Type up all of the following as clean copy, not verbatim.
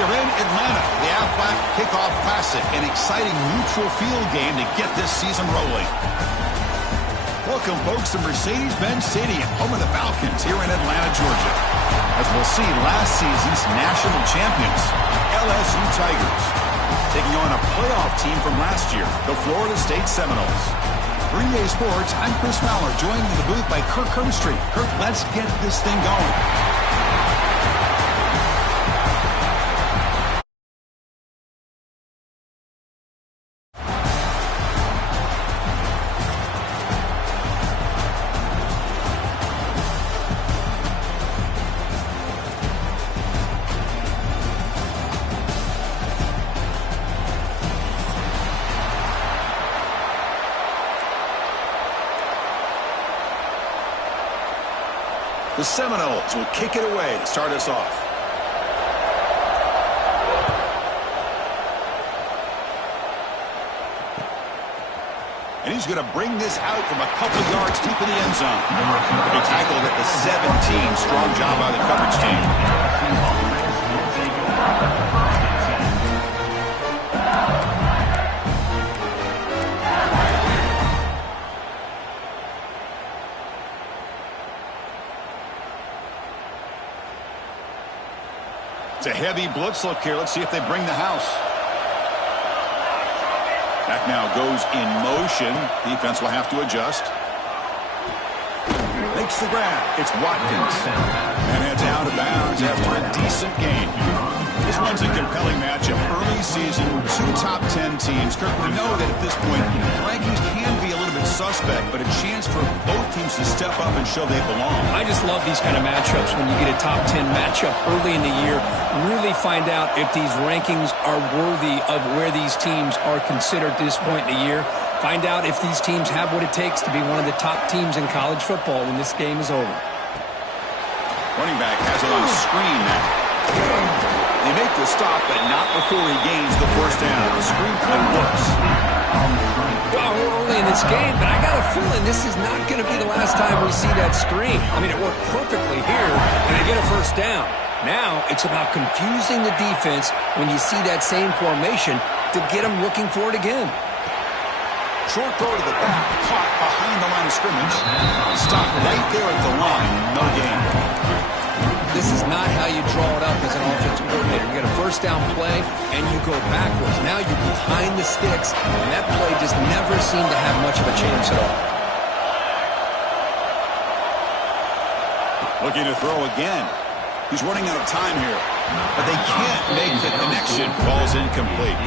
We're in Atlanta, the Aflac Kickoff Classic, an exciting neutral field game to get this season rolling. Welcome, folks, to Mercedes-Benz Stadium, home of the Falcons here in Atlanta, Georgia. As we'll see last season's national champions, LSU Tigers, taking on a playoff team from last year, the Florida State Seminoles. For EA Sports, I'm Chris Fowler, joined in the booth by Kirk Herbstreit. Kirk, let's get this thing going. The Seminoles will kick it away to start us off. And he's going to bring this out from a couple yards deep in the end zone. They tackled at the 17. Strong job by the coverage team. It's a heavy blitz look here. Let's see if they bring the house. Back now goes in motion. Defense will have to adjust. Makes the grab. It's Watkins. And heads out of bounds after a decent gain. This one's a compelling matchup. Early season, two top 10 teams. Kirk, we know that at this point, the rankings can be a little bit suspect, but a chance for both teams to step up and show they belong. I just love these kind of matchups when you get a top 10 matchup early in the year. Really find out if these rankings are worthy of where these teams are considered at this point in the year. Find out if these teams have what it takes to be one of the top teams in college football when this game is over. Running back has it on screen now. They make the stop, but not before he gains the first down. The screen play works. Well, we're early in this game, but I got a feeling this is not going to be the last time we see that screen. I mean, it worked perfectly here, and they get a first down. Now it's about confusing the defense when you see that same formation to get them looking for it again. Short throw to the back, caught behind the line of scrimmage. Stopped right there at the line, no gain. This is not how you draw it up as an offensive coordinator. You get a first down play, and you go backwards. Now you're behind the sticks, and that play just never seemed to have much of a chance at all. Looking to throw again. He's running out of time here, but they can't make the connection. Ball's incomplete.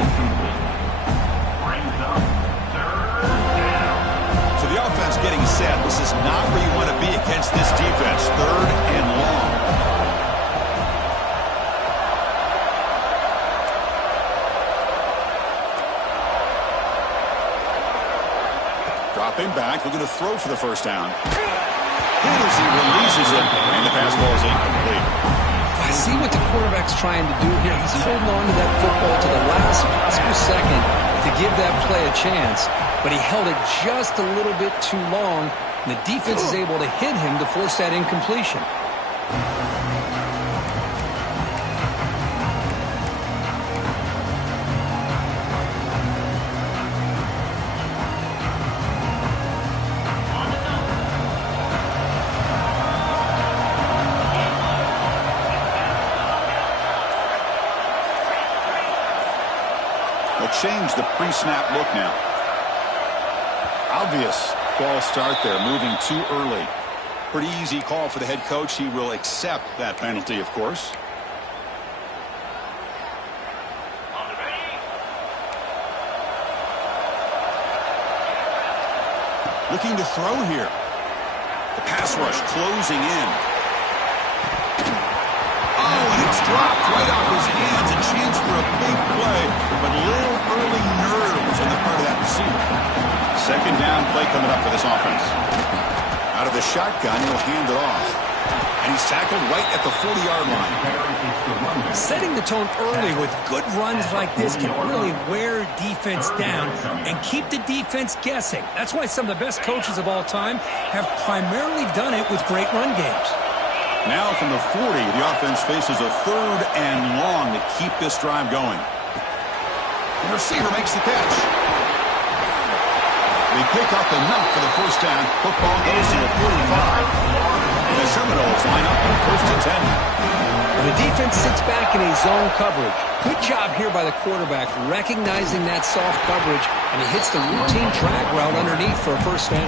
So the offense getting set. This is not where you want to be against this defense. 3rd and long. Dropping back, looking to throw for the first down. And as he releases it, and the pass ball is incomplete. I see what the quarterback's trying to do here. He's holding on to that football to the last possible second to give that play a chance, but he held it just a little bit too long, and the defense is able to hit him to force that incompletion. Change the pre-snap look now. Obvious false start there, moving too early. Pretty easy call for the head coach. He will accept that penalty, of course. Looking to throw here. The pass rush closing in. Oh, and it's dropped right off his hands. A chance for a big play, but little early nerves on the part of that receiver. 2nd down play coming up for this offense. Out of the shotgun, he'll hand it off. And he's tackled right at the 40-yard line. Setting the tone early with good runs like this can really wear defense down and keep the defense guessing. That's why some of the best coaches of all time have primarily done it with great run games. Now from the 40, the offense faces a 3rd and long to keep this drive going. The receiver makes the catch. They pick up enough for the first down. Football goes to the 45. And the Seminoles line up on 1st and 10. The defense sits back in a zone coverage. Good job here by the quarterback recognizing that soft coverage, and he hits the routine drag route underneath for a first down.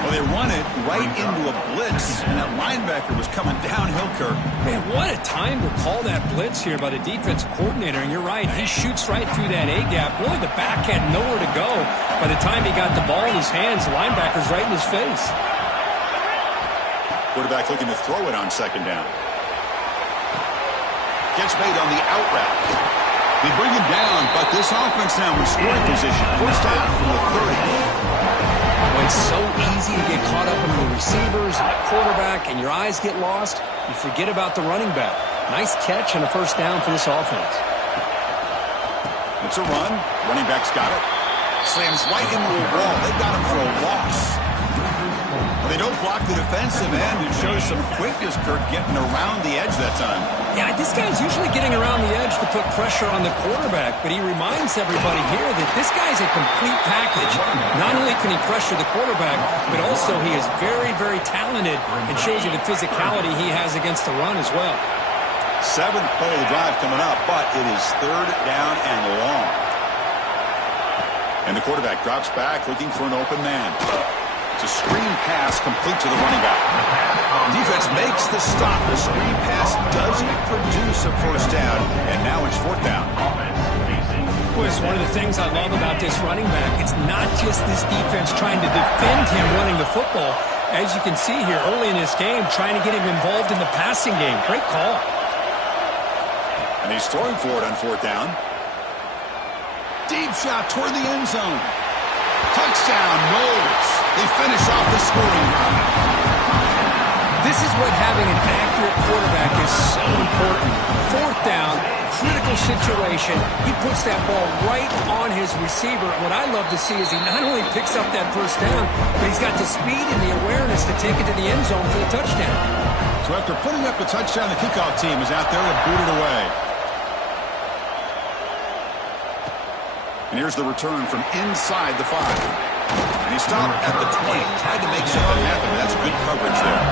Well, they run it right into a blitz, and that linebacker was coming downhill, Kirk. Man, what a time to call that blitz here by the defensive coordinator. And you're right, he shoots right through that A-gap. Really, the back had nowhere to go. By the time he got the ball in his hands, the linebacker's right in his face. Quarterback looking to throw it on 2nd down. Catch made on the out route. They bring him down, but this offense now in scoring position. First down from the 30. Well, it's so easy to get caught up in the receivers and the quarterback, and your eyes get lost. You forget about the running back. Nice catch and a first down for this offense. It's a run. Running back's got it. Slams right into a wall. They got him for a loss. Well, they don't block the defensive end. It shows some quickness, Kirk, getting around the edge that time. Yeah, this guy's usually getting around the edge to put pressure on the quarterback, but he reminds everybody here that this guy's a complete package. Not only can he pressure the quarterback, but also he is very, very talented and shows you the physicality he has against the run as well. 7th play of the drive coming up, but it is 3rd down and long. And the quarterback drops back looking for an open man. It's a screen pass complete to the running back. Defense makes the stop. The screen pass doesn't produce a first down, and now it's 4th down. Well, it's one of the things I love about this running back. It's not just this defense trying to defend him running the football. As you can see here early in this game, trying to get him involved in the passing game. Great call. And he's throwing for it on 4th down. Deep shot toward the end zone. Touchdown, Noles. They finish off the scoring drive. This is what having an accurate quarterback is so important. 4th down, critical situation. He puts that ball right on his receiver. What I love to see is he not only picks up that first down, but he's got the speed and the awareness to take it to the end zone for the touchdown. So after putting up a touchdown, the kickoff team is out there to boot it away. And here's the return from inside the 5. And he stopped at the 20. Tried to make something happen. That's good coverage there.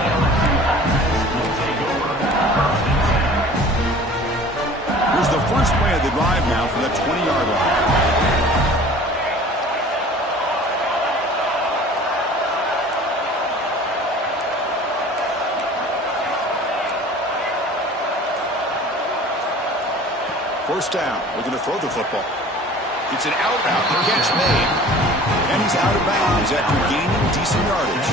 Here's the first play of the drive now from the 20-yard line. First down. Looking to throw the football. It's an out route. The catch made. And he's out of bounds after gaining decent yardage.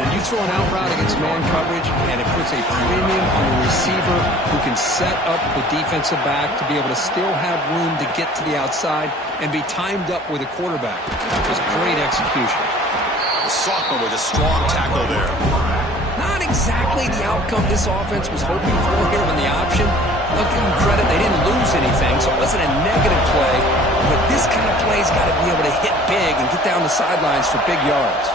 When you throw an out route against man coverage, and it puts a premium on the receiver who can set up the defensive back to be able to still have room to get to the outside and be timed up with a quarterback. It was great execution. The sophomore with a strong tackle there. Not exactly the outcome this offense was hoping for here on the option. I'll give them credit, they didn't lose anything, so it wasn't a negative play. But this kind of play's got to be able to hit big and get down the sidelines for big yards.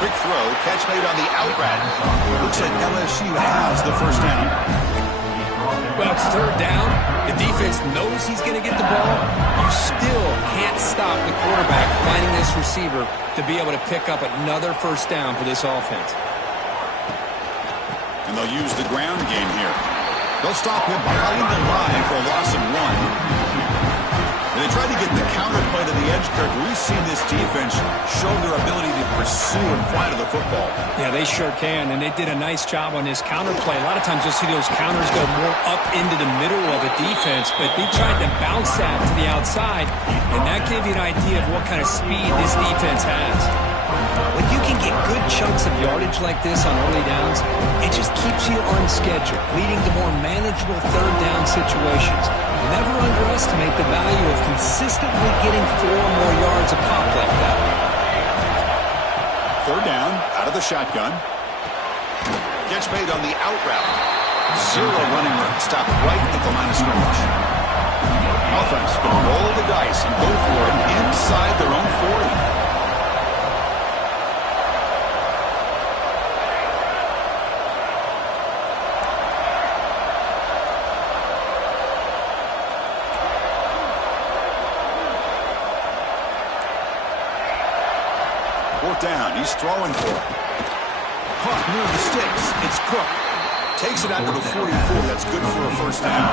Quick throw, catch made on the out route. Looks like LSU has the first down. Well, it's 3rd down. The defense knows he's going to get the ball. You still can't stop the quarterback finding this receiver to be able to pick up another first down for this offense. And they'll use the ground game here. They'll stop him behind the line for a loss of 1. And they tried to get the counter play to the edge, Kirk. We've seen this defense show their ability to pursue and fly to the football. Yeah, they sure can, and they did a nice job on this counter play. A lot of times you'll see those counters go more up into the middle of a defense, but they tried to bounce that to the outside, and that gave you an idea of what kind of speed this defense has. When you can get good chunks of yardage like this on early downs, it just keeps you on schedule, leading to more manageable 3rd down situations. Never underestimate the value of consistently getting 4 more yards a pop like that. 3rd down, out of the shotgun. Catch made on the out route. 0 running room, stopped right at the line of scrimmage. Offense going to roll the dice and go for it inside their own 40. 4th down. He's throwing for it. Caught near the sticks. It's Cook. Takes it out to the 44. That's good for a 1st down.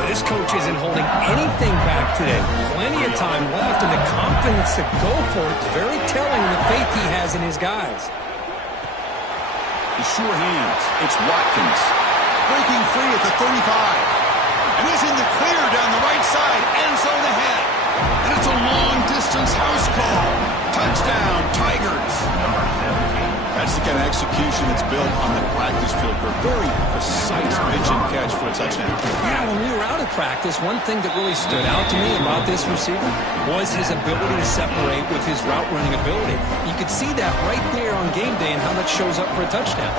Now, this coach isn't holding anything back today. Plenty of time left, and the confidence to go for it is very telling in the faith he has in his guys. The sure hands. It's Watkins. Breaking free at the 35. And he's in the clear down the right side. End zone ahead. And it's a long-distance house call. Touchdown, Tigers. That's the kind of execution that's built on the practice field. For very precise pitch and catch for a touchdown. Yeah, when we were out of practice, one thing that really stood out to me about this receiver was his ability to separate with his route running ability. You could see that right there on game day and how that shows up for a touchdown.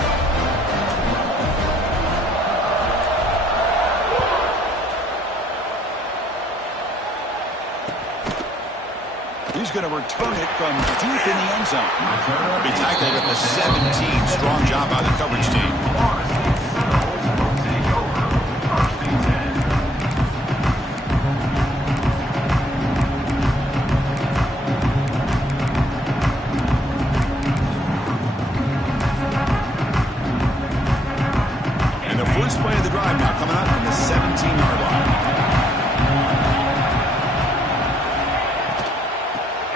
He's going to return it from deep in the end zone. He'll be tackled at the 17. Strong job by the coverage team. And the first play of the drive now coming up from the 17-yard line.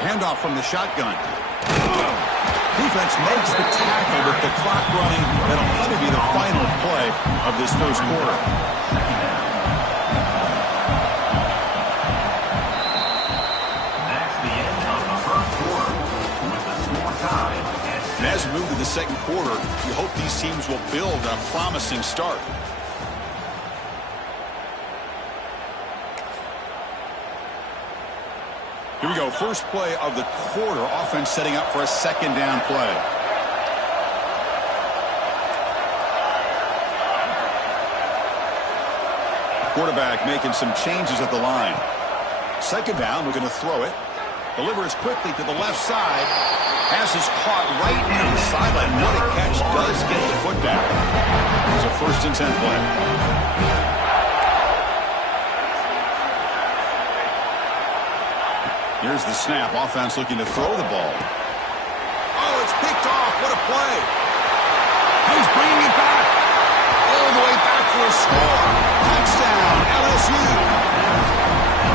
Handoff from the shotgun. Defense makes the tackle with the clock running. That'll probably be the final play of this 1st quarter. That's the end of the 1st quarter with the score tied. And as we move to the 2nd quarter, we hope these teams will build a promising start. Here we go, first play of the quarter. Offense setting up for a 2nd down play. Quarterback making some changes at the line. 2nd down, we're going to throw it. Delivers quickly to the left side. Pass is caught right near the sideline. What a catch, does get the foot down. It's a 1st and 10 play. Here's the snap. Offense looking to throw the ball. Oh, it's picked off. What a play. He's bringing it back. All the way back for a score. Touchdown, LSU.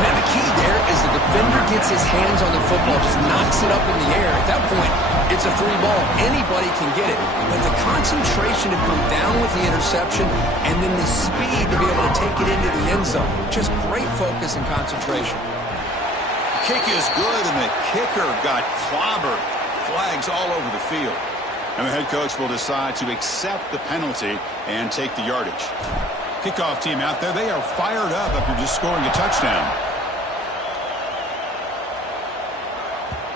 Man, the key there is the defender gets his hands on the football, just knocks it up in the air. At that point, it's a free ball. Anybody can get it. But the concentration to come down with the interception and then the speed to be able to take it into the end zone. Just great focus and concentration. Kick is good, and the kicker got clobbered. Flags all over the field. And the head coach will decide to accept the penalty and take the yardage. Kickoff team out there, they are fired up after just scoring a touchdown.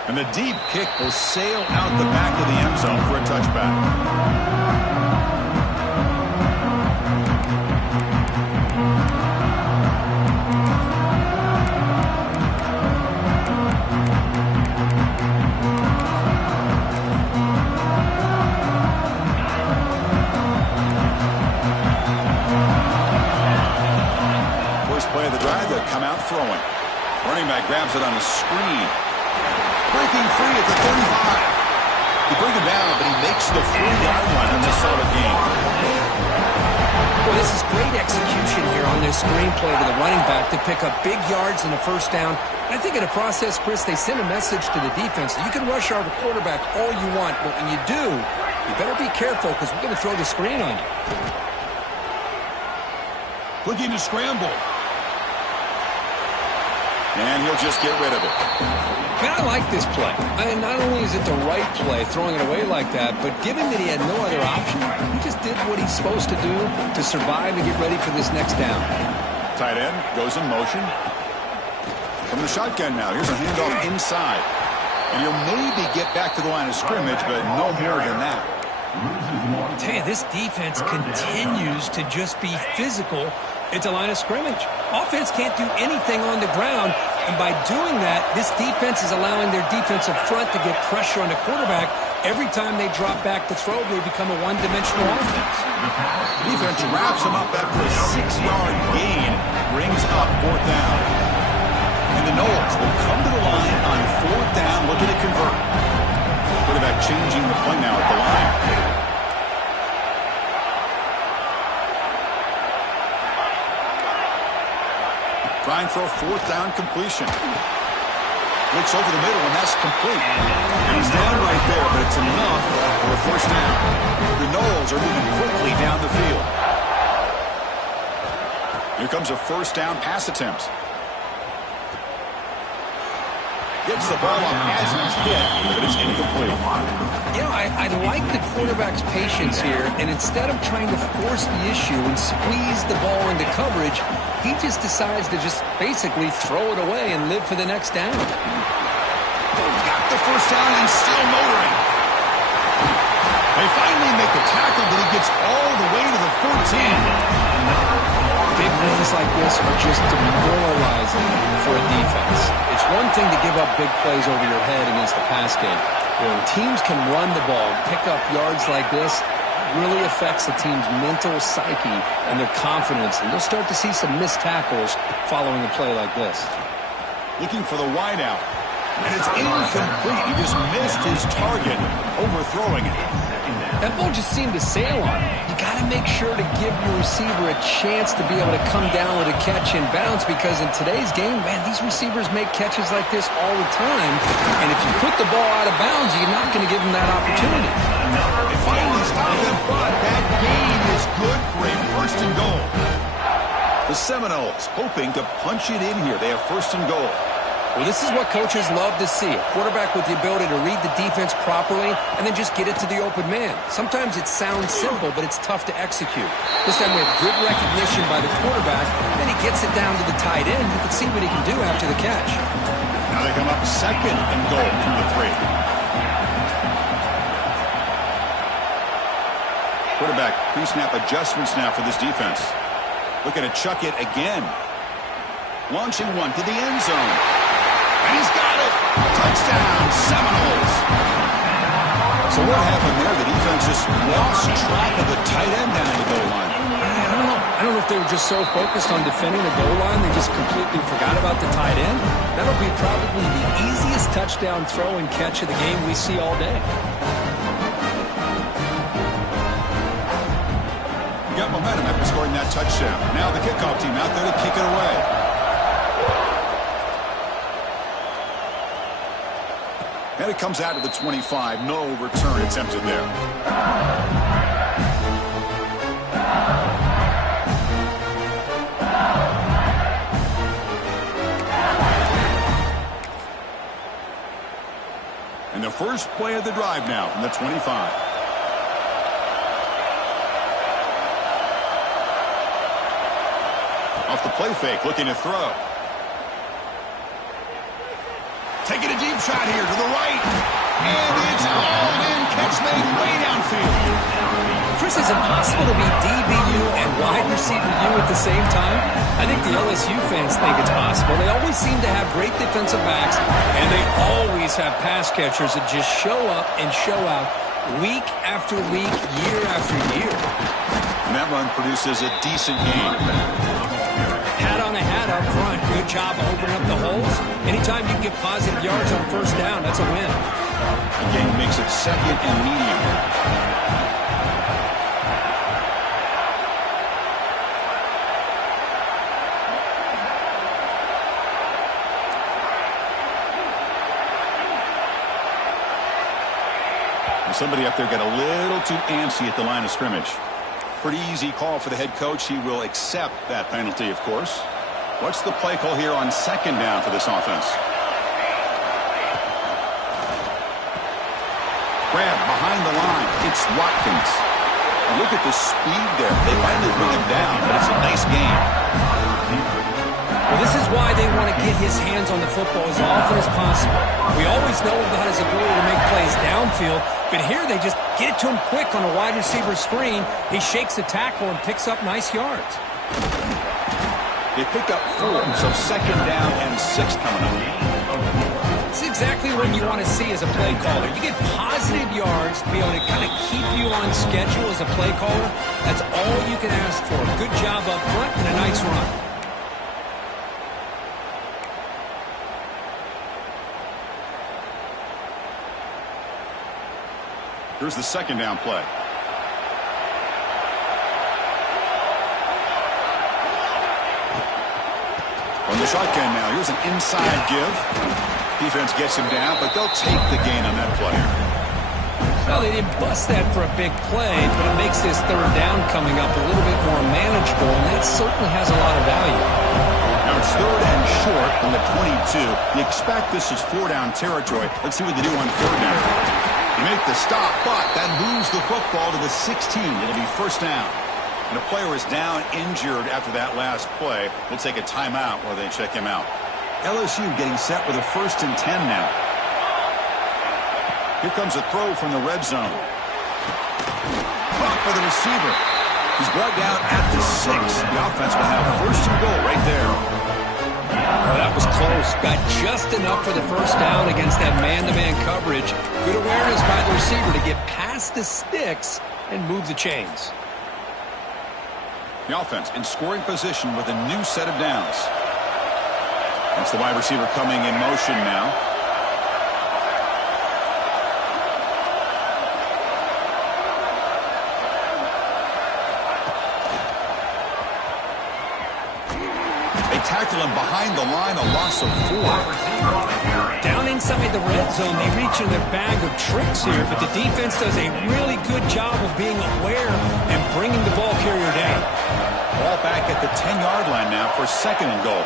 And the deep kick will sail out the back of the end zone for a touchback. Play of the drive, they'll come out throwing. Running back grabs it on a screen. Breaking free at the 35. He brings him down, but he makes the 4-yard line on this solid game. Well, this is great execution here on this screen play to the running back to pick up big yards in the 1st down. I think in the process, Chris, they send a message to the defense. You can rush our quarterback all you want, but when you do, you better be careful because we're going to throw the screen on you. Looking to scramble. And he'll just get rid of it. Man, I like this play. I mean, not only is it the right play, throwing it away like that, but given that he had no other option, he just did what he's supposed to do to survive and get ready for this next down. Tight end goes in motion. From the shotgun now. Here's a handoff inside. And he'll maybe get back to the line of scrimmage, but no more than that. I tell you, this defense continues to just be physical at the line of scrimmage. Offense can't do anything on the ground, and by doing that, this defense is allowing their defensive front to get pressure on the quarterback. Every time they drop back to throw, they become a one-dimensional offense. Defense wraps him up after a 6-yard gain, brings up 4th down. And the Noles will come to the line on 4th down, looking to convert. Quarterback changing the play now at the line. Trying for a fourth down completion. Looks over the middle, and that's complete. And he's down right there, but it's enough for a first down. The Noles are moving quickly down the field. Here comes a first down pass attempt. Gets the ball off as he's hit, but it's incomplete. You know, I like the quarterback's patience here, and instead of trying to force the issue and squeeze the ball into coverage, he just decides to just basically throw it away and live for the next down. Got the first down and still motoring. They finally make the tackle, but he gets all the way to the 14. Big wins like this are just demoralizing for a defense. It's one thing to give up big plays over your head against the pass game. When teams can run the ball and pick up yards like this, it really affects the team's mental psyche and their confidence. And you'll start to see some missed tackles following a play like this. Looking for the wideout. And it's incomplete. He just missed his target, overthrowing it. That ball just seemed to sail on him. You got to make sure to give your receiver a chance to be able to come down with a catch and bounce, because in today's game, man, these receivers make catches like this all the time. And if you put the ball out of bounds, you're not going to give them that opportunity. They finally stop him, but that gain is good for a first and goal. The Seminoles hoping to punch it in here. They have first and goal. Well, this is what coaches love to see. A quarterback with the ability to read the defense properly and then just get it to the open man. Sometimes it sounds simple, but it's tough to execute. This time we have good recognition by the quarterback, then he gets it down to the tight end. You can see what he can do after the catch. Now they come up second and goal from the 3. Quarterback pre-snap adjustments now for this defense. Looking to chuck it again. Launching one to the end zone. And he's got it. Touchdown, Seminoles. So what happened there? The defense just lost track of the tight end down at the goal line. I don't know if they were just so focused on defending the goal line they just completely forgot about the tight end. That'll be probably the easiest touchdown throw and catch of the game we see all day. Got momentum after scoring that touchdown. Now the kickoff team out there to kick it away. And it comes out to the 25. No return attempted there. And the first play of the drive now from the 25. Off the play fake, looking to throw. Taking a deep shot here to the right. And it's hauled in. Catch made way downfield. Chris, is it possible to be DBU and wide receiver U at the same time? I think the LSU fans think it's possible. They always seem to have great defensive backs, and they always have pass catchers that just show up and show out week after week, year after year. And that run produces a decent game. Hat on a hat up front. Good job opening up the holes. Anytime you can get positive yards on first down, that's a win. Again, makes it second and medium. And somebody up there got a little too antsy at the line of scrimmage. Pretty easy call for the head coach. He will accept that penalty, of course. What's the play call here on second down for this offense? Grab behind the line. It's Watkins. Look at the speed there. They finally bring him down, but it's a nice game. Well, this is why they want to get his hands on the football as often as possible. We always know about his ability to make plays downfield, but here they just get it to him quick on a wide receiver screen. He shakes the tackle and picks up nice yards. They pick up 4, so second down and 6 coming up. It's exactly what you want to see as a play caller. You get positive yards to be able to kind of keep you on schedule as a play caller. That's all you can ask for. Good job up front and a nice run. Here's the second down play. From the shotgun now, here's an inside give. Defense gets him down, but they'll take the gain on that player. Well, they didn't bust that for a big play, but it makes this third down coming up a little bit more manageable, and that certainly has a lot of value. Now it's third and short from the 22. You expect this is four-down territory. Let's see what they do on third down. You make the stop, but that moves the football to the 16. It'll be first down. And a player is down injured after that last play. We'll take a timeout while they check him out. LSU getting set with a 1st and 10 now. Here comes a throw from the red zone. Caught by the receiver. He's brought down at the 6. The offense will have 1st and goal right there. Oh, that was close. Got just enough for the first down against that man-to-man coverage. Good awareness by the receiver to get past the sticks and move the chains. The offense in scoring position with a new set of downs. That's the wide receiver coming in motion now. They tackle him behind the line, a loss of 4. Down inside the red zone, they reach in their bag of tricks here, but the defense does a really good job of being aware and bringing the ball carrier down. Ball back at the 10-yard line now for 2nd and goal.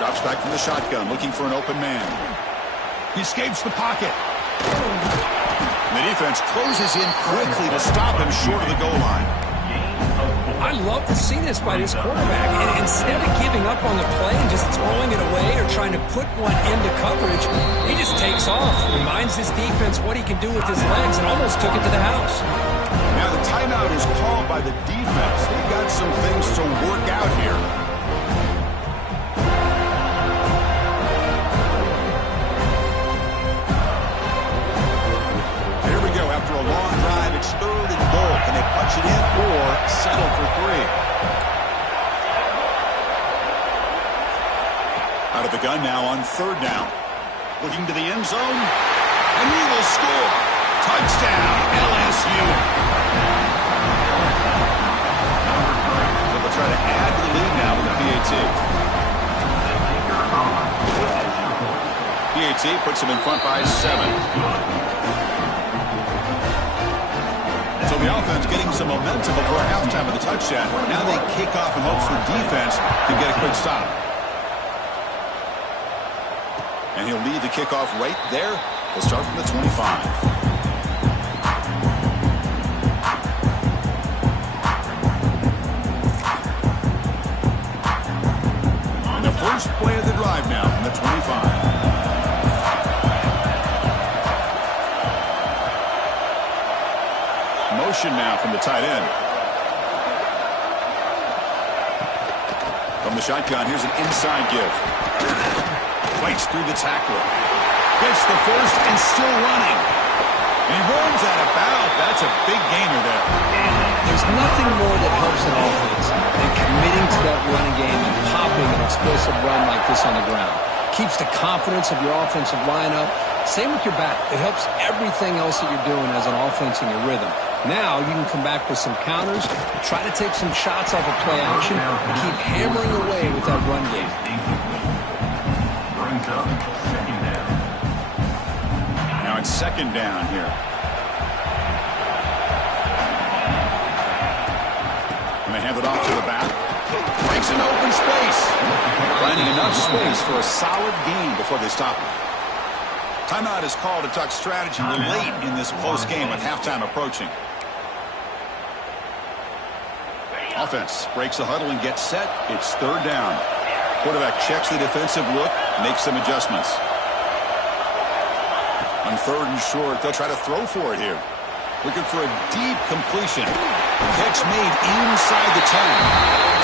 Drops back from the shotgun, looking for an open man. He escapes the pocket. The defense closes in quickly to stop him short of the goal line. I love to see this by this quarterback. And instead of giving up on the play and just throwing it away or trying to put one into coverage, he just takes off. Reminds his defense what he can do with his legs and almost took it to the house. Now the timeout is called by the defense. They've got some things to work out here. Here we go. After a long drive, it's 3rd and goal. Can they punch it in or settle for 3? Out of the gun now on 3rd down. Looking to the end zone. And he will score. Touchdown, LSU. So they'll try to add to the lead now with the PAT. PAT puts them in front by 7. So the offense getting some momentum before halftime with the touchdown. Now they kick off in hopes the defense can get a quick stop. And he'll lead the kickoff right there. They'll start from the 25. First play of the drive now from the 25. Motion now from the tight end. From the shotgun, here's an inside give. Fights through the tackler. Gets the first and still running. And he runs out of bounds. That's a big gainer there. There's nothing more that helps an offense than committing to that running game and popping an explosive run like this on the ground. Keeps the confidence of your offensive lineup. Same with your back. It helps everything else that you're doing as an offense in your rhythm. Now you can come back with some counters, try to take some shots off of play action, and keep hammering away with that run game. Brings up 2nd down. Now it's 2nd down here. And they hand it off to the back. Breaks an open space. Finding enough space for a solid gain before they stop him. Timeout is called to talk strategy. We're late in this close game with halftime approaching. Offense breaks the huddle and gets set. It's 3rd down. Quarterback checks the defensive look, makes some adjustments. On 3rd and short, they'll try to throw for it here. Looking for a deep completion. Catch made inside the 10.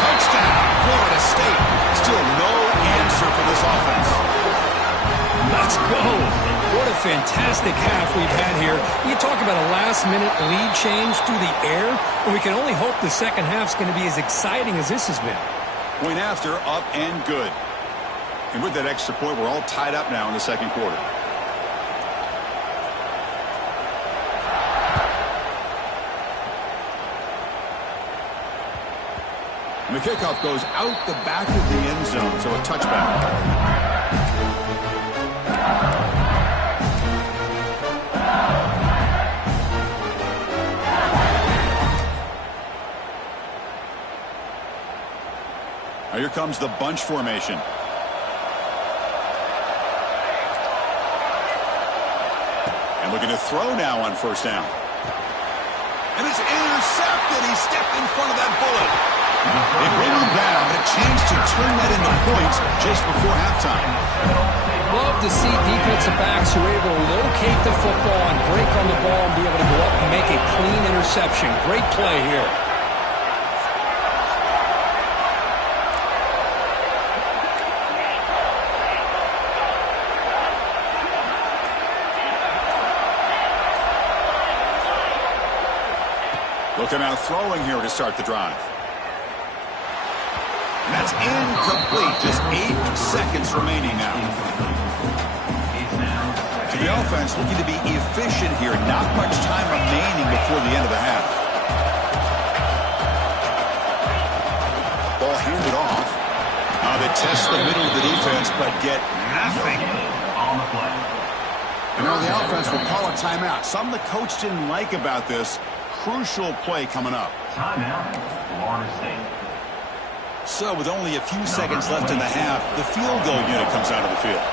Touchdown, Florida State. Still no answer for this offense. Let's go. What a fantastic half we've had here. You talk about a last-minute lead change through the air, and we can only hope the second half's going to be as exciting as this has been. Point after, up and good. And with that extra point, we're all tied up now in the 2nd quarter. And the kickoff goes out the back of the end zone, so a touchback. Now here comes the bunch formation. And looking to throw now on first down. And it's intercepted. He stepped in front of that bullet. They bring him down, but a chance to turn that into points just before halftime. Love to see defensive backs who are able to locate the football and break on the ball and be able to go up and make a clean interception. Great play here. Looking out throwing here to start the drive. And that's incomplete. Just 8 seconds remaining now. To the offense, looking to be efficient here. Not much time remaining before the end of the half. Ball handed off. They test the middle of the defense, but get nothing. And now the offense will call a timeout. Something the coach didn't like about this. Crucial play coming up. Timeout, Florida State. So with only a few seconds left in the half, the field goal unit comes out of the field.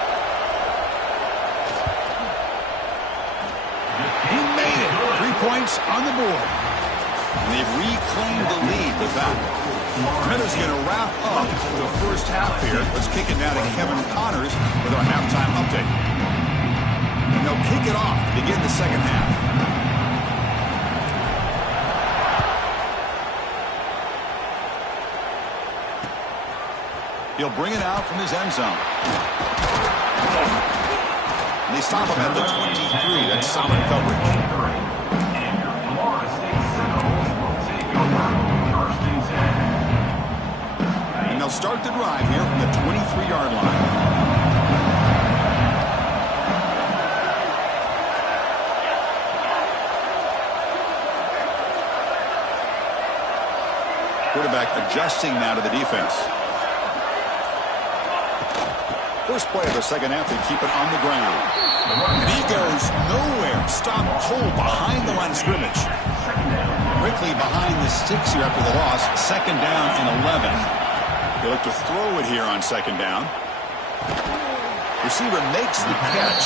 He made it. 3 points on the board. And they've reclaimed the lead with that. Minutes going to wrap up the first half here. Let's kick it now to Kevin Connors with our halftime update. And they'll kick it off to begin the second half. He'll bring it out from his end zone. And they stop him at the 23. That's solid coverage. And your Florida State Seminoles will take over first and 10. And they'll start the drive here from the 23-yard line. Quarterback adjusting now to the defense. First play of the second half, they keep it on the ground. And he goes nowhere. Stop cold behind the line of scrimmage. Quickly behind the sticks here after the loss. Second down and 11. They look to throw it here on second down. Receiver makes the catch.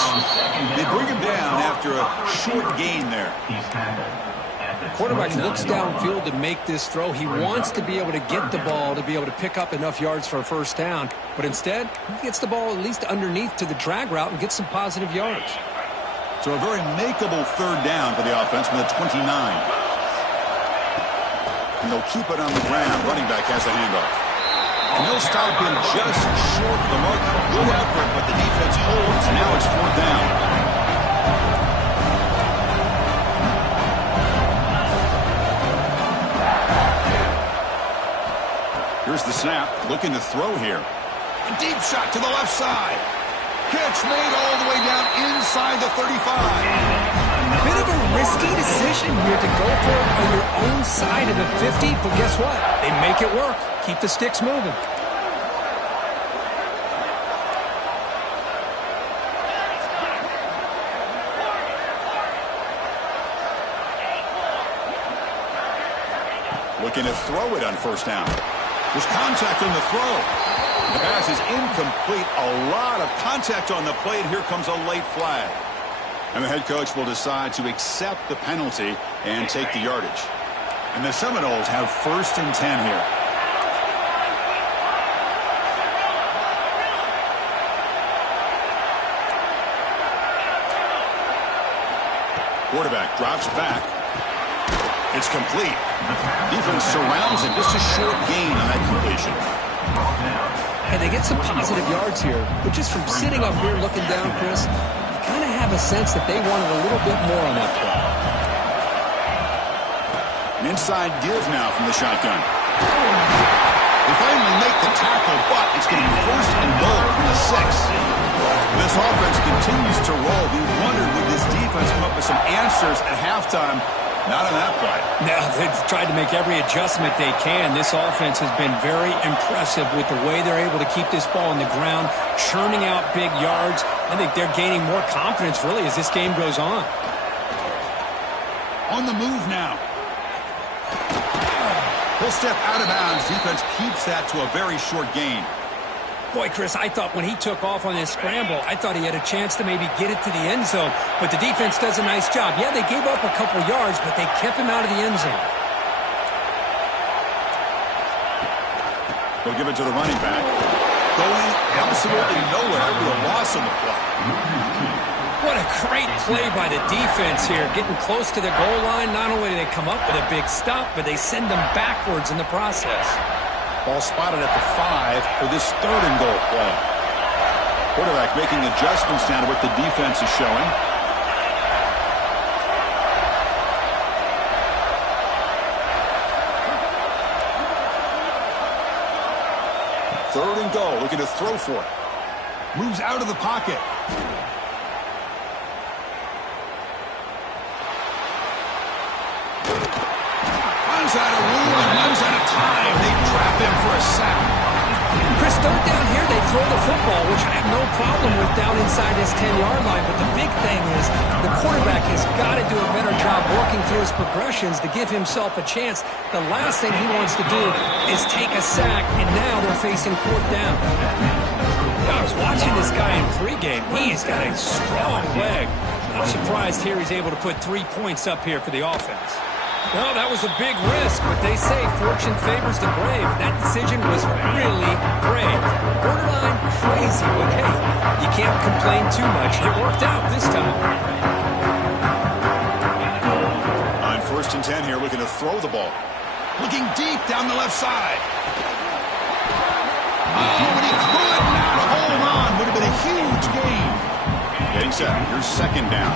They bring him down after a short gain there. Quarterback looks downfield to make this throw. He wants to be able to get the ball to be able to pick up enough yards for a first down. But instead, he gets the ball at least underneath to the drag route and gets some positive yards. So a very makeable third down for the offense from the 29. And they'll keep it on the ground. Running back has a handoff. And they'll stop him just short of the mark. Good effort, but the defense holds. And now it's fourth down. Here's the snap, looking to throw here. A deep shot to the left side. Catch made all the way down inside the 35. Bit of a risky decision here to go for it on your own side of the 50, but guess what? They make it work. Keep the sticks moving. Looking to throw it on first down. There's contact on the throw. The pass is incomplete. A lot of contact on the play, and here comes a late flag. And the head coach will decide to accept the penalty and take the yardage. And the Seminoles have first and 10 here. Quarterback drops back. It's complete. Defense surrounds it. Just a short gain on that completion. And they get some positive yards here. But just from sitting up here looking down, Chris, you kind of have a sense that they wanted a little bit more on that play. An inside give now from the shotgun. They finally make the tackle, but it's going to be first and goal from the 6. This offense continues to roll. We wondered, would this defense come up with some answers at halftime? Not on that play. Now, they've tried to make every adjustment they can. This offense has been very impressive with the way they're able to keep this ball on the ground, churning out big yards. I think they're gaining more confidence, really, as this game goes on. On the move now. He'll step out of bounds. Defense keeps that to a very short gain. Boy, Chris, I thought when he took off on this scramble, I thought he had a chance to maybe get it to the end zone. But the defense does a nice job. Yeah, they gave up a couple yards, but they kept him out of the end zone. They'll give it to the running back. Going absolutely nowhere with a loss on the play. What a great play by the defense here. Getting close to the goal line, not only do they come up with a big stop, but they send them backwards in the process. Ball spotted at the 5 for this 3rd and goal play. Quarterback making adjustments now to what the defense is showing. Third and goal, looking to throw for it. Moves out of the pocket. Runs out of room and runs out of time. They trap him for a sack. Chris, don't down here, they throw the football, which I have no problem with down inside his 10-yard line. But the big thing is the quarterback has got to do a better job working through his progressions to give himself a chance. The last thing he wants to do is take a sack, and now they're facing 4th down. I was watching this guy in pregame. He's got a strong leg. I'm surprised here he's able to put 3 points up here for the offense. Well, that was a big risk, but they say fortune favors the brave. That decision was really brave. Borderline crazy, but hey, you can't complain too much. It worked out this time. On 1st and 10 here, looking to throw the ball. Looking deep down the left side. Oh, and he could not hold on. Would have been a huge gain. Getting set. Here's 2nd down.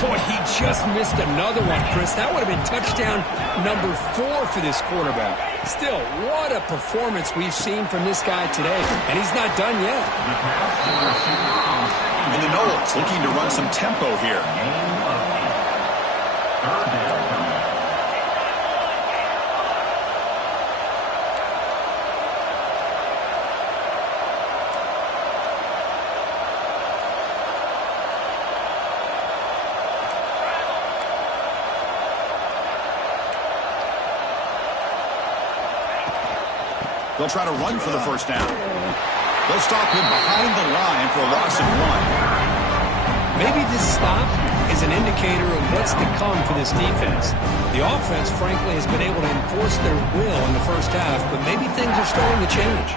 Boy, he just missed another one, Chris. That would have been touchdown number 4 for this quarterback. Still, what a performance we've seen from this guy today. And he's not done yet. And the Noles looking to run some tempo here. They'll try to run for the 1st down. They'll stop him behind the line for a loss of 1. Maybe this stop is an indicator of what's to come for this defense. The offense, frankly, has been able to enforce their will in the first half, but maybe things are starting to change.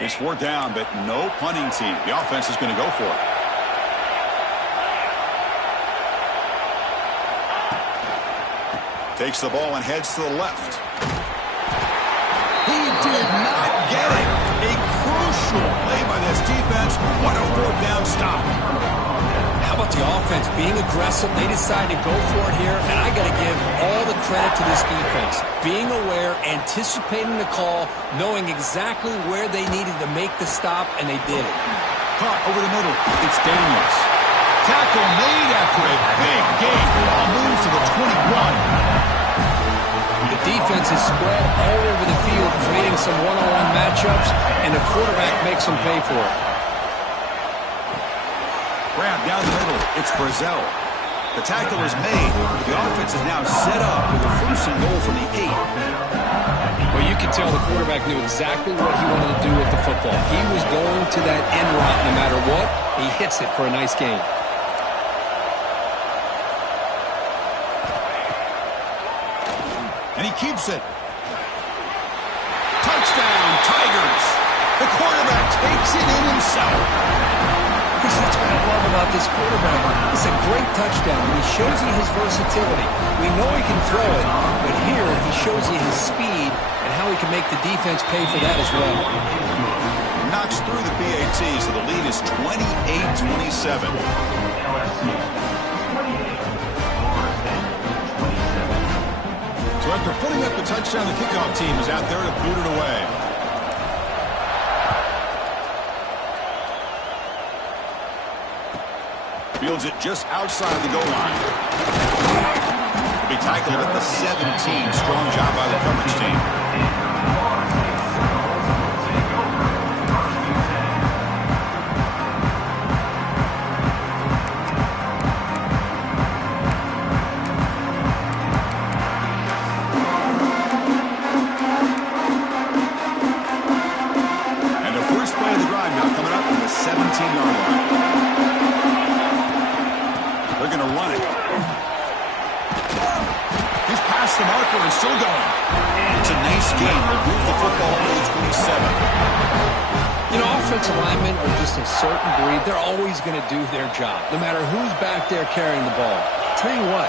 It's 4th down, but no punting team. The offense is going to go for it. Takes the ball and heads to the left. He did not get it. A crucial play by this defense. What a 4th down stop. How about the offense being aggressive? They decided to go for it here, and I got to give all the credit to this defense. Being aware, anticipating the call, knowing exactly where they needed to make the stop, and they did it. Caught over the middle. It's Daniels. Tackle made after a big gain. Ball moves to the 21. The defense is spread all over the field, creating some one-on-one matchups, and the quarterback makes them pay for it. Grab down the middle. It's Brazil. The tackle is made. The offense is now set up with a 1st and goal from the 8. Well, you could tell the quarterback knew exactly what he wanted to do with the football. He was going to that end route no matter what. He hits it for a nice gain. And he keeps it. Touchdown, Tigers. The quarterback takes it in himself. That's what I love about this quarterback. It's a great touchdown, and he shows you his versatility. We know he can throw it, but here he shows you his speed and how he can make the defense pay for that as well. Knocks through the PAT, so the lead is 28-27. after putting up the touchdown, the kickoff team is out there to boot it away. Fields it just outside the goal line. Will be tackled at the 17. Strong job by the coverage team. And still going. It's a nice game. They'll move the football to the 27. You know, offensive linemen are just a certain breed. They're always going to do their job, no matter who's back there carrying the ball. I'll tell you what,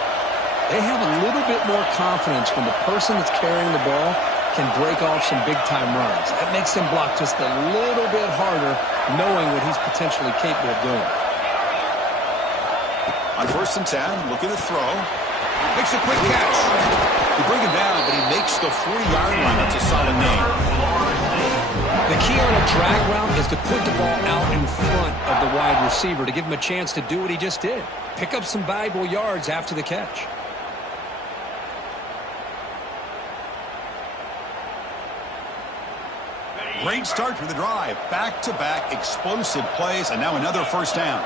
they have a little bit more confidence when the person that's carrying the ball can break off some big-time runs. That makes them block just a little bit harder, knowing what he's potentially capable of doing. On 1st and 10, looking to throw. Makes a quick catch. You bring him down, but he makes the 40-yard line. That's a solid name. The key on a drag route is to put the ball out in front of the wide receiver to give him a chance to do what he just did. Pick up some valuable yards after the catch. Great start for the drive. Back-to-back explosive plays, and now another first down.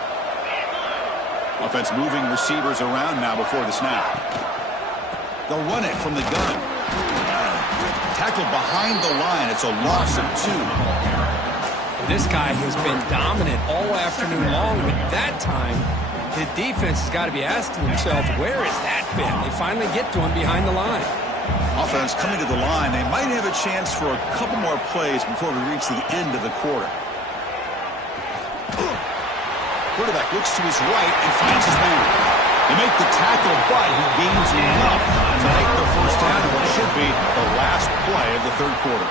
Offense moving receivers around now before the snap. They'll run it from the gun. Tackled behind the line. It's a loss of 2. This guy has been dominant all afternoon long, but that time, the defense has got to be asking themselves, where has that been? They finally get to him behind the line. Offense coming to the line. They might have a chance for a couple more plays before we reach the end of the quarter. Quarterback looks to his right and finds his man. They make the tackle, but he gains enough to make the first down in what should be the last play of the third quarter.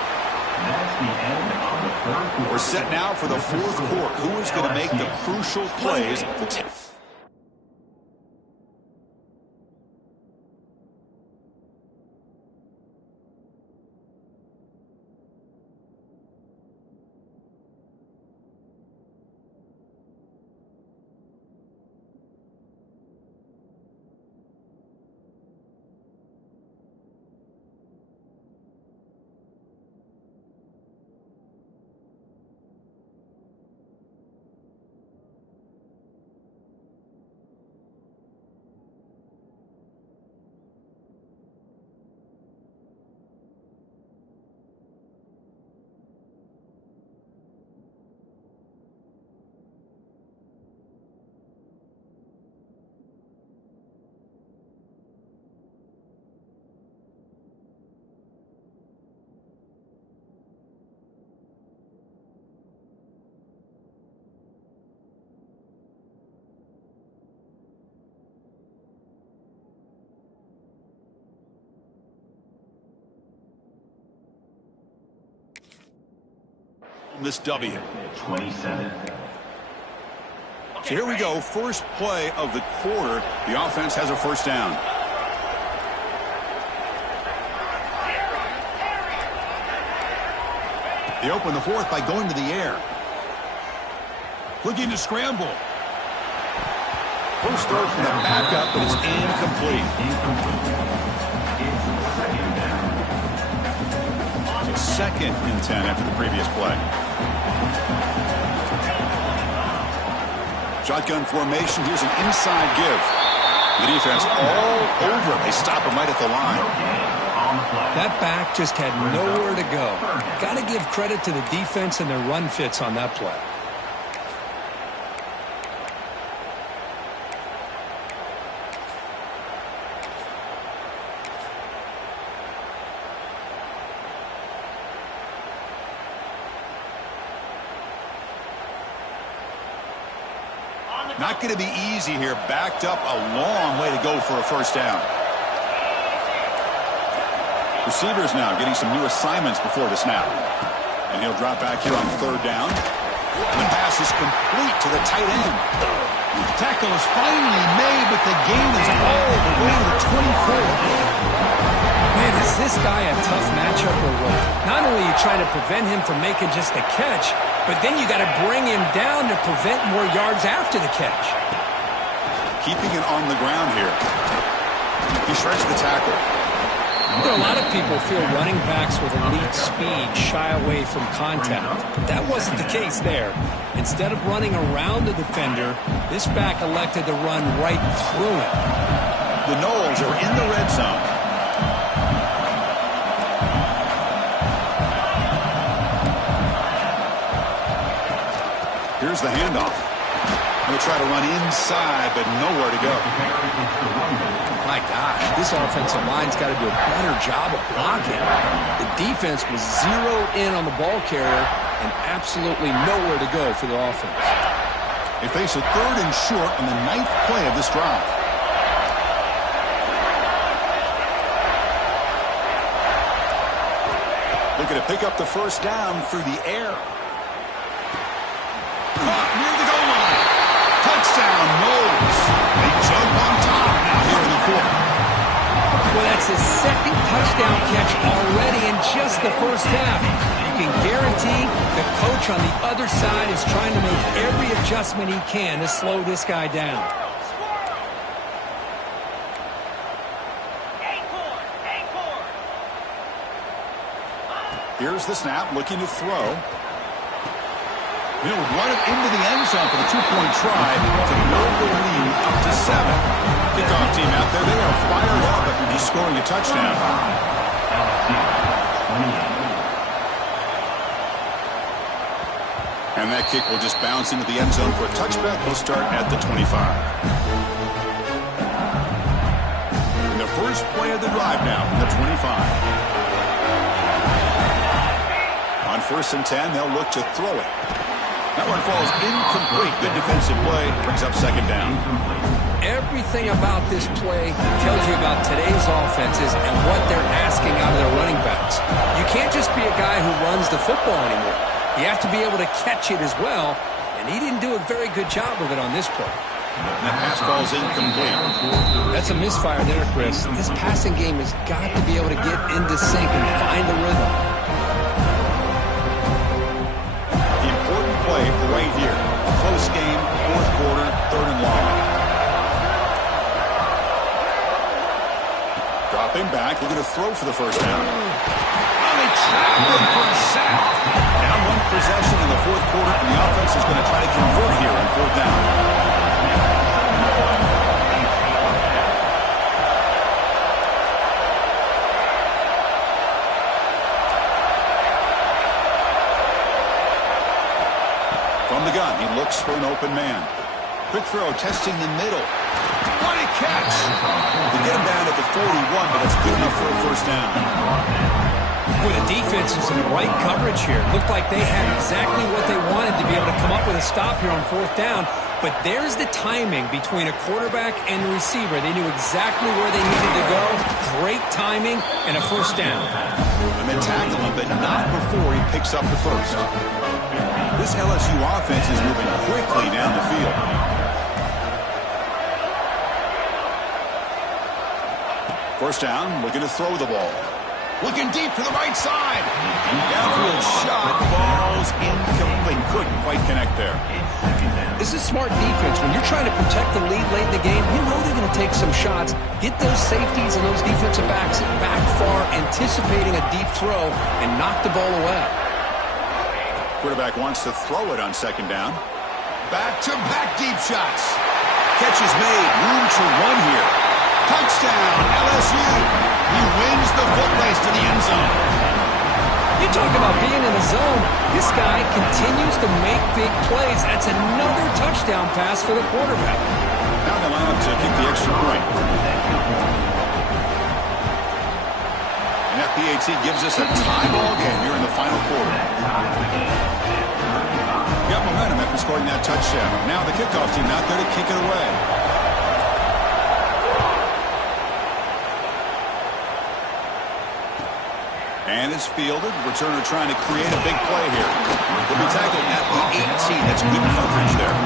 That's the end of the third quarter. We're set now for the fourth quarter. Who is going to make the crucial plays? This W. 27. So here we go. First play of the quarter. The offense has a first down. They open the fourth by going to the air. Looking to scramble. First throw from the backup, but it's incomplete. So 2nd and 10 after the previous play. Shotgun formation. Here's an inside give. The defense all over. They stop him right at the line. That back just had nowhere to go. Got to give credit to the defense and their run fits on that play. Not going to be easy here. Backed up a long way to go for a first down. Receivers now getting some new assignments before the snap. And he'll drop back here on 3rd down. The pass is complete to the tight end. The tackle is finally made, but the gain is all the way to the 24. Man, his Is this guy a tough matchup or what? Not only are you trying to prevent him from making just a catch, but then you got to bring him down to prevent more yards after the catch. Keeping it on the ground here. He shreds the tackle. You know, a lot of people feel running backs with elite speed shy away from contact. But that wasn't the case there. Instead of running around the defender, this back elected to run right through him. The Noles are in the red zone. Here's the handoff. Going to try to run inside, but nowhere to go. My gosh, this offensive line's got to do a better job of blocking. The defense was zeroed in on the ball carrier and absolutely nowhere to go for the offense. They face a 3rd and short on the 9th play of this drive. Looking to pick up the first down through the air. Caught near the goal line. Touchdown, Noles. They jump on top now here in the 4th. Well, that's his 2nd touchdown catch already in just the first half. You can guarantee the coach on the other side is trying to make every adjustment he can to slow this guy down. Here's the snap, looking to throw. He'll run it into the end zone for the 2-point try to build the lead up to 7. Kickoff team out there, they are fired up after just scoring a touchdown. And that kick will just bounce into the end zone for a touchback. He'll start at the 25. And the first play of the drive now from the 25. On 1st and 10, they'll look to throw it. That one falls incomplete. Good defensive play. Brings up 2nd down. Everything about this play tells you about today's offenses and what they're asking out of their running backs. You can't just be a guy who runs the football anymore. You have to be able to catch it as well, and he didn't do a very good job of it on this play. That pass falls incomplete. That's a misfire there, Chris. This passing game has got to be able to get into sync and find a rhythm. Play right here. A close game, 4th quarter, 3rd and long. Dropping back, looking to throw for the first down. Oh, they trap him for a sack. Now 1 possession in the 4th quarter, and the offense is going to try to convert here on 4th down. From the gun, he looks for an open man. Quick throw, testing the middle. What a catch! They get him down at the 41, but it's good enough for a first down. Well, the defense is in the right coverage here. Looked like they had exactly what they wanted to be able to come up with a stop here on 4th down. But there's the timing between a quarterback and the receiver. They knew exactly where they needed to go. Great timing and a first down. And they tackle him, but not before he picks up the first. This LSU offense is moving quickly down the field. First down, looking to throw the ball. Looking deep to the right side. Downfield shot falls incomplete. Couldn't quite connect there. This is smart defense. When you're trying to protect the lead late in the game, you know they're going to take some shots. Get those safeties and those defensive backs back far, anticipating a deep throw, and knock the ball away. Quarterback wants to throw it on 2nd down. Back-to-back deep shots. Catch is made. Room to run here. Touchdown, LSU. He wins the foot race to the end zone. You talk about being in the zone. This guy continues to make big plays. That's another touchdown pass for the quarterback. Now they line up to kick the extra point. And that PAT gives us a tie ball game here in the final quarter. Got momentum after scoring that touchdown. Now the kickoff team out there to kick it away. And it's fielded. Returner trying to create a big play here. Will be tackled at the 18. That's good coverage there.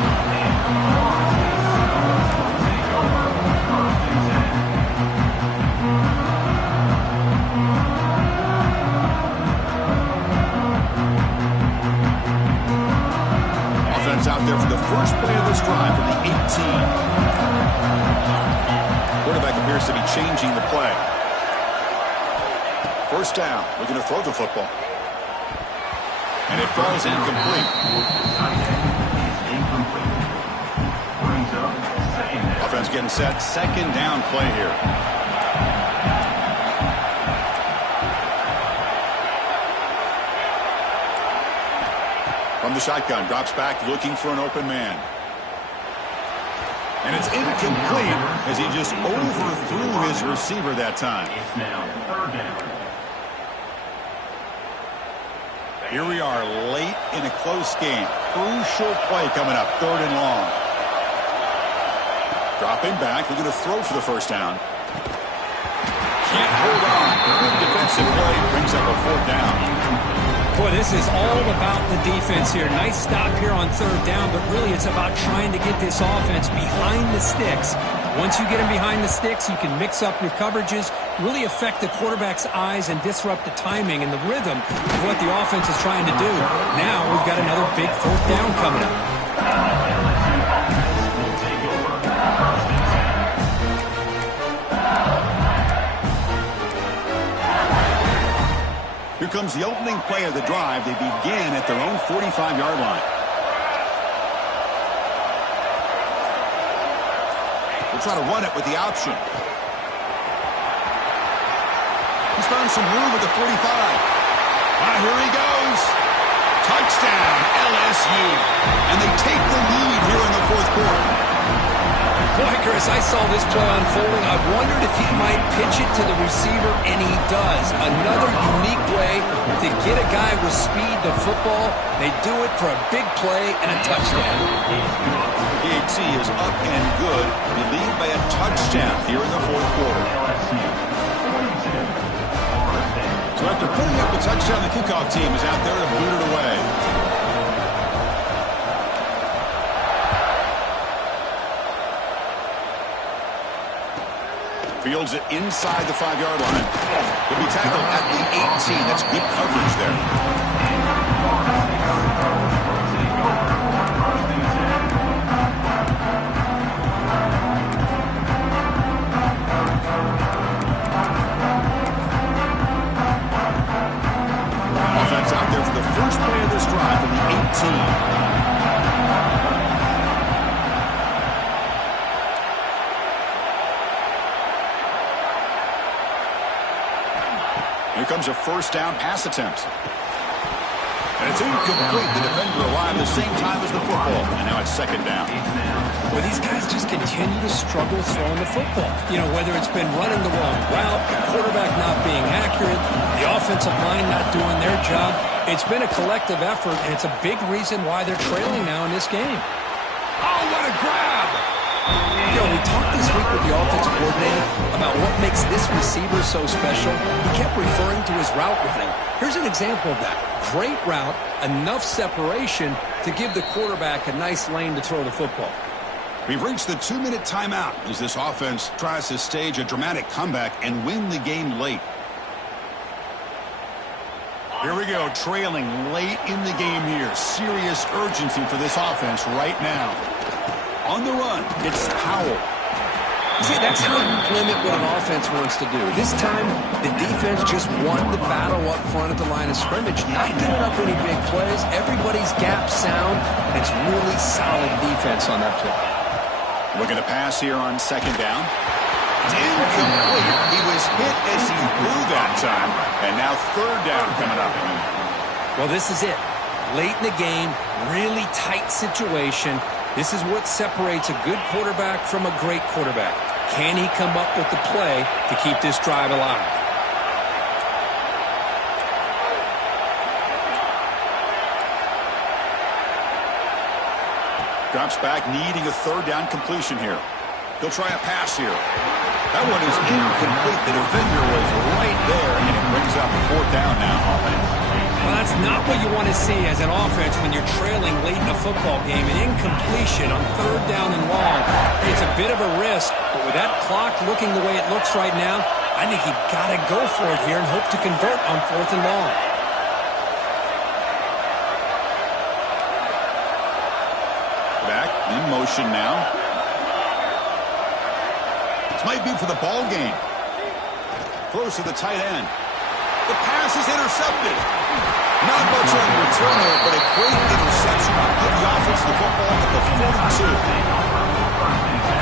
out there for the first play of this drive from the 18. Quarterback appears to be changing the play. First down. Looking to throw the football. And it falls incomplete. Offense getting set. Second down play here. From the shotgun, drops back looking for an open man. And it's incomplete as he just overthrew his receiver that time. It's now third down. Here we are late in a close game. Crucial play coming up, third and long. Dropping back, looking to throw for the first down. Can't hold on. Good defensive play, brings up a fourth down. Boy, this is all about the defense here. Nice stop here on third down, but really it's about trying to get this offense behind the sticks. Once you get them behind the sticks, you can mix up your coverages, really affect the quarterback's eyes and disrupt the timing and the rhythm of what the offense is trying to do. Now we've got another big fourth down coming up. Here comes the opening play of the drive. They begin at their own 45-yard line. We'll try to run it with the option. He's found some room at the 45. Here he goes. Touchdown, LSU. And they take the lead here in the fourth quarter. Boy, Chris, I saw this play unfolding. I wondered if he might pitch it to the receiver, and he does. Another unique way to get a guy with speed to football. They do it for a big play and a touchdown. DHC is up and good. They lead by a touchdown here in the fourth quarter. So after putting up a touchdown, the kickoff team is out there to boot it away. Fields it inside the 5-yard line. He'll be tackled at the 18. That's good coverage there. Offense out there for the first play of this drive from the 18. Here comes a first down pass attempt. And it's incomplete. The defender arrived the same time as the football. And now it's second down. Well, these guys just continue to struggle throwing the football. You know, whether it's been running the wrong route, the quarterback not being accurate, the offensive line not doing their job. It's been a collective effort, and it's a big reason why they're trailing now in this game. Oh, what a grab! You know, we talked this week with the offensive coordinator about what makes this receiver so special. He kept referring to his route running. Here's an example of that. Great route, enough separation to give the quarterback a nice lane to throw the football. We've reached the 2-minute timeout as this offense tries to stage a dramatic comeback and win the game late. Here we go, trailing late in the game here. Serious urgency for this offense right now. On the run, it's Powell. See, that's how you limit what an offense wants to do. This time, the defense just won the battle up front at the line of scrimmage, not giving up any big plays. Everybody's gap sound, and it's really solid defense on that play. Looking to pass here on second down. It's incomplete. He was hit as he threw that time. And now third down coming up. Well, this is it. Late in the game, really tight situation. This is what separates a good quarterback from a great quarterback. Can he come up with the play to keep this drive alive? Drops back, needing a third down completion here. He'll try a pass here. That one is incomplete. The defender was right there, and it brings up a fourth down now. Well, that's not what you want to see as an offense when you're trailing late in a football game. An incompletion on third down and long. It's a bit of a risk, but with that clock looking the way it looks right now, I think you've got to go for it here and hope to convert on fourth and long. In motion now. This might be for the ball game. Throws to the tight end. The pass is intercepted. Not much on return there, but a great interception to give the offense the football at the 42.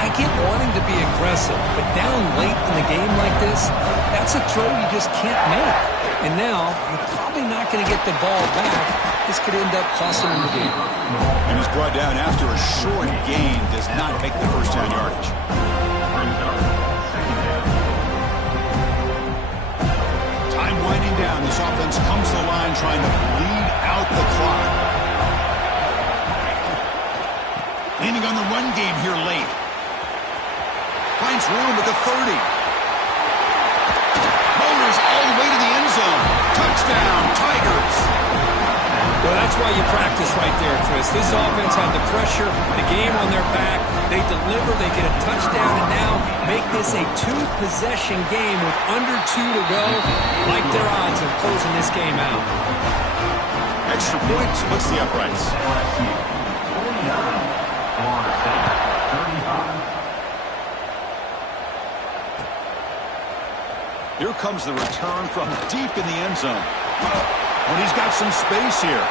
I get wanting to be aggressive, but down late in the game like this, that's a throw you just can't make. And now, you're probably not going to get the ball back. This could end up costing him the game. And he's brought down after a short gain. Does not make the first down yardage. Time winding down. This offense comes to the line trying to bleed out the clock. Leaning on the run game here late. Finds room at the 30. Motors all the way to the end zone. Touchdown, Tigers. Well, that's why you practice right there, Chris. This offense had the pressure, the game on their back. They deliver, they get a touchdown, and now make this a two-possession game with under 2 to go. Like their odds of closing this game out. Extra point splits the uprights. Here comes the return from deep in the end zone. And he's got some space here.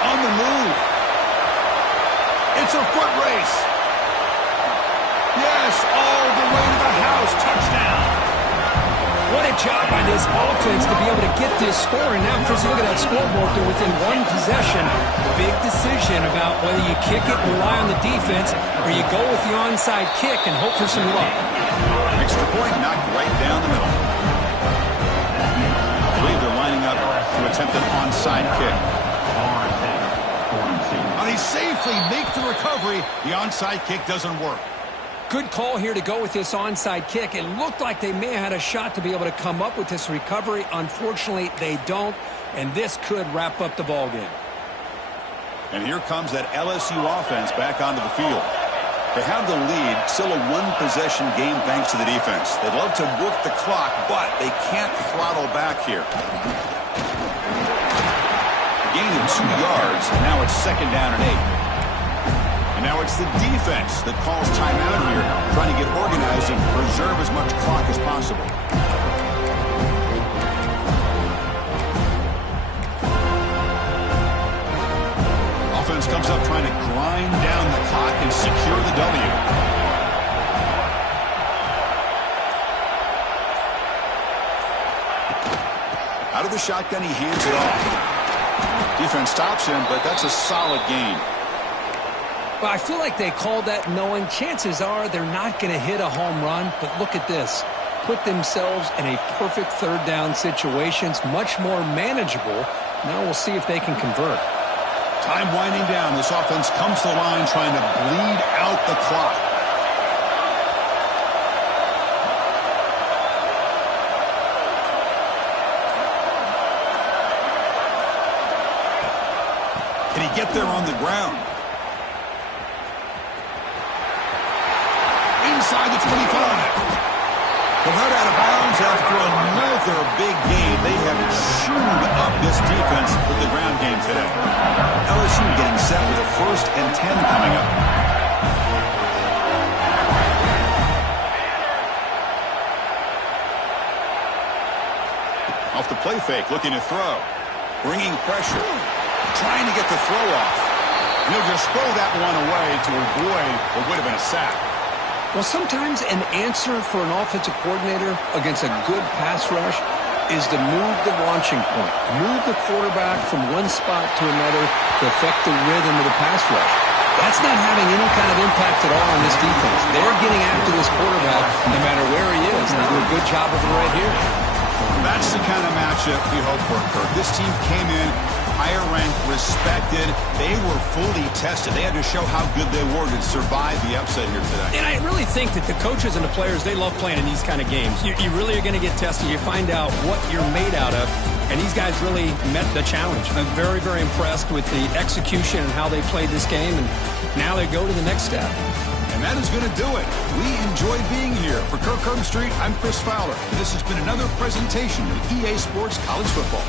On the move. It's a foot race. Yes, all the way to the house. Touchdown. What a job by this offense to be able to get this score. And now, Chris, look at that scoreboard. They're within one possession. Big decision about whether you kick it and rely on the defense or you go with the onside kick and hope for some luck. Extra point knocked right down the middle. I believe they're lining up to attempt an onside kick. And he safely makes the recovery. The onside kick doesn't work. Good call here to go with this onside kick. It looked like they may have had a shot to be able to come up with this recovery. Unfortunately, they don't, and this could wrap up the ball game. And here comes that LSU offense back onto the field. They have the lead, still a one-possession game thanks to the defense. They'd love to work the clock, but they can't throttle back here. A gain of 2 yards, and now it's 2nd down and 8. And now it's the defense that calls timeout here, trying to get organized and preserve as much clock as possible. Offense comes up trying to grind down the clock and secure the W. Out of the shotgun, he hands it off. Defense stops him, but that's a solid gain. Well, I feel like they called that knowing chances are they're not going to hit a home run, but look at this. Put themselves in a perfect 3rd down situation. It's much more manageable. Now we'll see if they can convert. Time winding down. This offense comes to the line trying to bleed out the clock. Can he get there on the ground? Inside the 25. But not out of bounds after another big game. They have chewed up this defense with the ground game today. LSU getting set with a 1st and 10 coming up. Off the play fake, looking to throw. Bringing pressure. Trying to get the throw off. And he'll just throw that one away to avoid what would have been a sack. Well, sometimes an answer for an offensive coordinator against a good pass rush is to move the launching point, move the quarterback from one spot to another to affect the rhythm of the pass rush. That's not having any kind of impact at all on this defense. They're getting after this quarterback no matter where he is, and they do a good job of it right here. That's the kind of matchup we hope for, Kirk. This team came in higher ranked, respected. They were fully tested. They had to show how good they were to survive the upset here today. And I really think that the coaches and the players, they love playing in these kind of games. You really are going to get tested. You find out what you're made out of. And these guys really met the challenge. I'm very, very impressed with the execution and how they played this game. And now they go to the next step. And that is going to do it. We enjoyed being here. For Kirk Street, I'm Chris Fowler. This has been another presentation of EA Sports College Football.